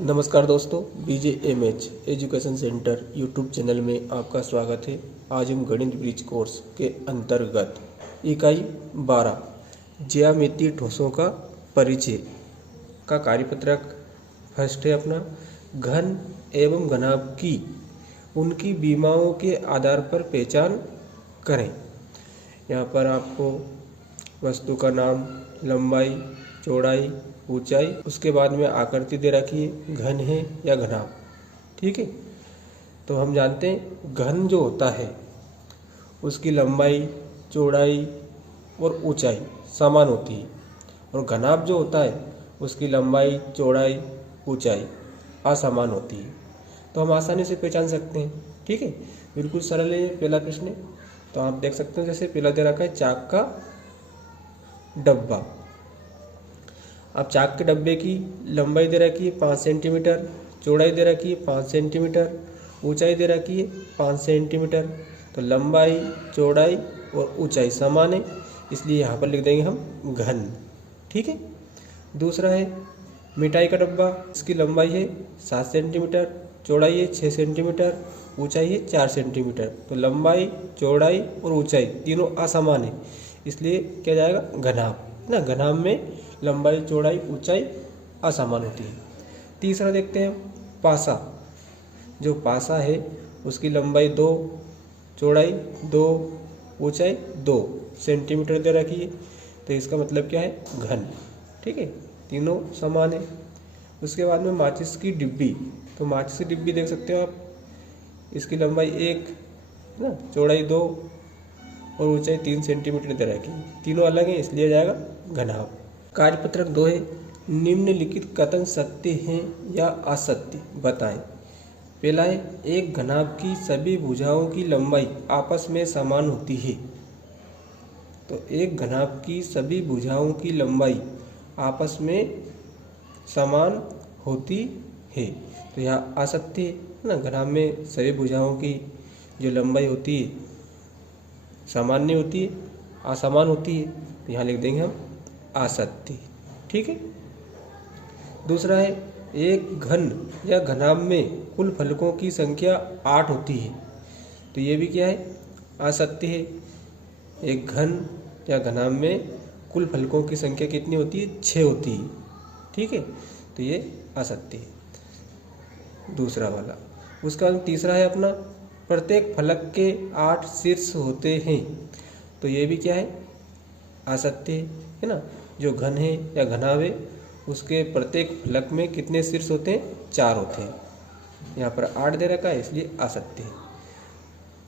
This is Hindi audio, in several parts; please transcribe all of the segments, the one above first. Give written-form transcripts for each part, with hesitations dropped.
नमस्कार दोस्तों, BJMH education centre YouTube channel में आपका स्वागत है। आज हम गणित ब्रिज कोर्स के अंतर्गत इकाई 12 ज्यामितीय ठोसों का परिचय का कार्यपत्रक फर्स्ट है अपना। घन एवं घनाभ की उनकी विमाओं के आधार पर पहचान करें। यहाँ पर आपको वस्तु का नाम, लंबाई, चौड़ाई, ऊंचाई, उसके बाद में आकृति दे रखी है, घन है या घनाभ। ठीक है, तो हम जानते हैं घन जो होता है उसकी लंबाई, चौड़ाई और ऊंचाई समान होती है, और घनाभ जो होता है उसकी लंबाई, चौड़ाई, ऊंचाई असमान होती है। तो हम आसानी से पहचान सकते हैं। ठीक है, बिल्कुल सरल है। पहला प्रश्न है, तो आप देख सकते हो, जैसे पहला दे रखा है चाक का डब्बा। अब चाक के डब्बे की लंबाई दे रखी है 5 सेंटीमीटर, चौड़ाई दे रखी है 5 सेंटीमीटर, ऊंचाई दे रखी है 5 सेंटीमीटर। तो लंबाई, चौड़ाई और ऊंचाई समान है, इसलिए यहाँ पर लिख देंगे हम घन। ठीक है। दूसरा है मिठाई का डब्बा। इसकी लंबाई है 7 सेंटीमीटर, चौड़ाई है 6 सेंटीमीटर, ऊंचाई है 4 सेंटीमीटर। तो लंबाई, चौड़ाई और ऊंचाई तीनों असमान है, इसलिए क्या जाएगा घनाभ ना। घनाभ में लंबाई, चौड़ाई, ऊंचाई असमान होती है। तीसरा देखते हैं पासा। जो पासा है उसकी लंबाई 2, चौड़ाई 2, ऊंचाई 2 सेंटीमीटर दे रखी है, तो इसका मतलब क्या है घन। ठीक है, तीनों समान है। उसके बाद में माचिस की डिब्बी। तो माचिस की डिब्बी देख सकते हो आप, इसकी लंबाई 1 ना, चौड़ाई 2 और ऊंचाई 3 सेंटीमीटर दे रखी है, तीनों अलग हैं, इसलिए जाएगा घनाभ। कार्यपत्रक 2 है, निम्नलिखित कथन सत्य हैं या असत्य बताएं। पहला है एक घनाभ की सभी भुजाओं की लंबाई आपस में समान होती है। तो एक घनाभ की सभी भुजाओं की लंबाई आपस में समान होती है, तो यह असत्य है ना। घनाभ में सभी भुजाओं की जो लंबाई होती है सामान्य होती है, असमान होती है, तो यहाँ लिख देंगे हम असत्य। ठीक है। दूसरा है एक घन या घनाभ में कुल फलकों की संख्या 8 होती है, तो ये भी क्या है असत्य है। एक घन या घनाभ में कुल फलकों की संख्या कितनी होती है 6 होती है। ठीक है, तो ये असत्य है दूसरा वाला। उसका तीसरा है अपना प्रत्येक फलक के 8 शीर्ष होते हैं, तो ये भी क्या है असत्य है ना। जो घन है या घनाभ है उसके प्रत्येक फलक में कितने शीर्ष होते हैं 4 होते हैं, यहाँ पर 8 दे रखा है, इसलिए असत्य है।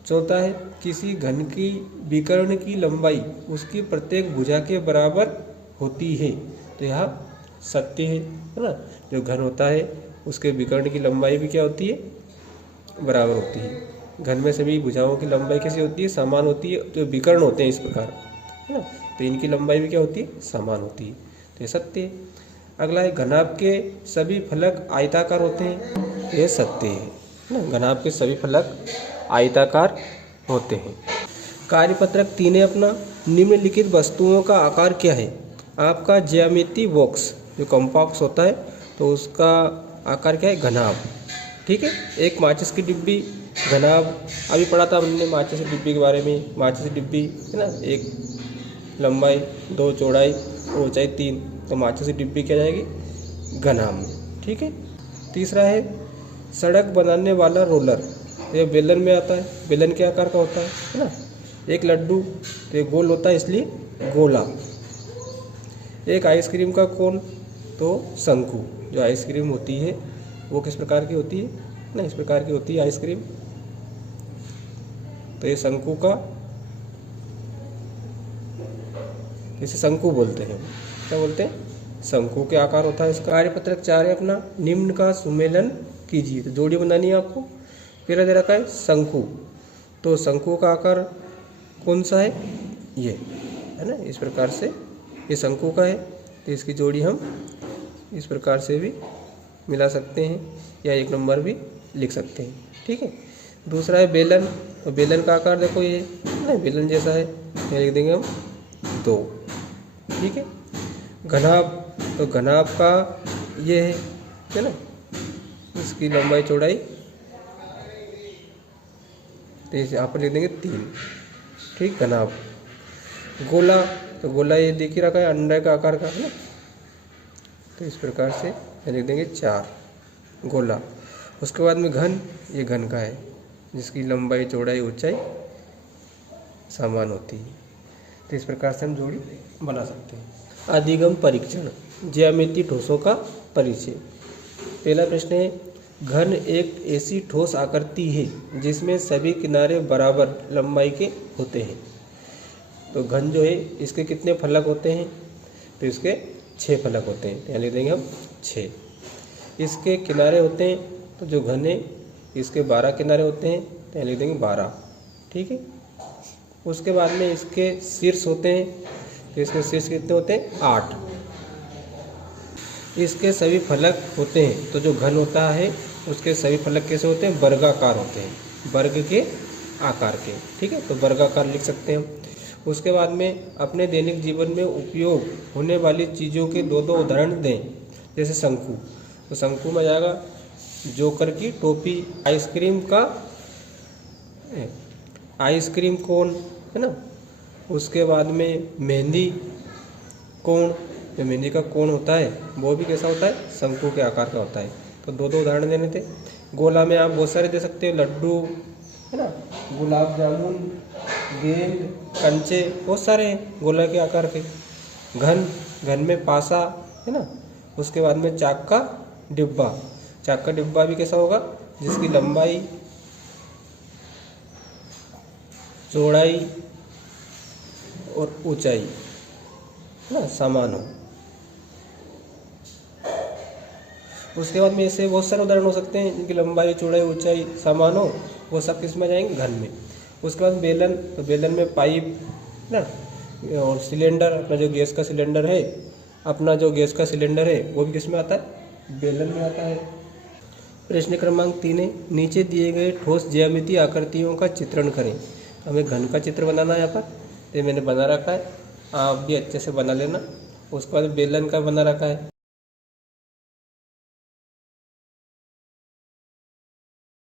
चौथा है किसी घन की विकर्ण की लंबाई उसकी प्रत्येक भुजा के बराबर होती है, तो यह सत्य है ना। जो घन होता है उसके विकर्ण की लंबाई भी क्या होती है बराबर होती है। घन में सभी भुजाओं की लंबाई कैसी होती है समान होती है। जो विकर्ण होते हैं इस प्रकार है ना, तो इनकी लंबाई भी क्या होती है समान होती है, तो ये सत्य है। अगला है घनाभ के सभी फलक आयताकार होते हैं, यह सत्य है ना। घनाभ के सभी फलक आयताकार होते हैं। कार्यपत्रक 3 है अपना, निम्नलिखित वस्तुओं का आकार क्या है। आपका ज्यामिति बॉक्स जो कॉम्पॉक्स होता है तो उसका आकार क्या है घनाभ। ठीक है, एक माचिस की डिब्बी घनाभ, अभी पढ़ा था हमने माचिस की डिब्बी के बारे में। माचिस की डिब्बी है ना, एक लंबाई 2, चौड़ाई और ऊंचाई 3, तो माचिस की डिब्बी क्या जाएगी घनाभ में। ठीक है। तीसरा है सड़क बनाने वाला रोलर, ये बेलन में आता है, बेलन के आकार का होता है ना। एक लड्डू, तो ये गोल होता है, इसलिए गोला। एक आइसक्रीम का कोन, तो शंकु। जो आइसक्रीम होती है वो किस प्रकार की होती है ना, इस प्रकार की होती है आइसक्रीम, तो ये शंकु का, इसे शंकु बोलते हैं। क्या बोलते हैं शंकु के आकार होता है इसका। कार्यपत्रक 4 है अपना, निम्न का सुमेलन कीजिए। तो जोड़ी बनानी है आपको। पहला दे रखा है शंकु, तो शंकु का आकार कौन सा है ये है ना, इस प्रकार से ये शंकु का है, तो इसकी जोड़ी हम इस प्रकार से भी मिला सकते हैं या 1 नंबर भी लिख सकते हैं। ठीक है। दूसरा है बेलन, तो बेलन का आकार देखो ये ना बेलन जैसा है, ये लिख देंगे हम 2। ठीक है। घनाभ, तो घनाभ का ये है ना, इसकी लंबाई चौड़ाई, तो इसे यहाँ पर लिख देंगे 3। ठीक, घनाभ। गोला, तो गोला ये देख ही रखा है, अंडे का आकार का है ना, तो इस प्रकार से लिख देंगे 4 गोला। उसके बाद में घन, ये घन का है जिसकी लंबाई चौड़ाई ऊंचाई समान होती है। तो इस प्रकार से हम जोड़ी बना सकते हैं। अधिगम परीक्षण, ज्यामितीय ठोसों का परिचय। पहला प्रश्न है, घन एक ऐसी ठोस आकृति है जिसमें सभी किनारे बराबर लंबाई के होते हैं। तो घन जो है इसके कितने फलक होते हैं, तो इसके 6 फलक होते हैं, यहाँ लिख देंगे हम 6। इसके किनारे होते हैं, तो जो घन है इसके 12 किनारे होते हैं, तो यहाँ लिख देंगे 12। ठीक है। उसके बाद में इसके शीर्ष होते हैं, तो इसके शीर्ष कितने होते हैं, 8। इसके सभी फलक होते हैं, तो जो घन होता है उसके सभी फलक कैसे होते हैं, वर्गाकार होते हैं, वर्ग के आकार के। ठीक है, तो वर्गाकार लिख सकते हैं हम। उसके बाद में अपने दैनिक जीवन में उपयोग होने वाली चीज़ों के 2 उदाहरण दें। जैसे शंकु, तो शंकु में जाएगा जोकर की टोपी, आइसक्रीम कोन है ना। उसके बाद में मेहंदी कोण, जो मेहंदी का कोण होता है वो भी कैसा होता है, शंकु के आकार का होता है। तो 2 उदाहरण देने थे। गोला में आप बहुत सारे दे सकते हो, लड्डू है ना, गुलाब जामुन, गेंद, कंचे, बहुत सारे हैं गोला के आकार के। घन में पासा है ना। उसके बाद में चाक का डिब्बा भी कैसा होगा, जिसकी लंबाई चौड़ाई और ऊंचाई है ना समान हो। उसके बाद में ऐसे बहुत सारे उदाहरण हो सकते हैं जिनकी लंबाई चौड़ाई ऊंचाई समान हो, वो सब किस में जाएंगे, घन में। उसके बाद बेलन, तो बेलन में पाइप ना, और सिलेंडर, अपना जो गैस का सिलेंडर है वो भी किस में आता है, बेलन में आता है। प्रश्न क्रमांक 3 है, नीचे दिए गए ठोस ज्यामितीय आकृतियों का चित्रण करें। हमें घन का चित्र बनाना है, यहाँ पर ये मैंने बना रखा है, आप भी अच्छे से बना लेना। उसके बाद बेलन का बना रखा है,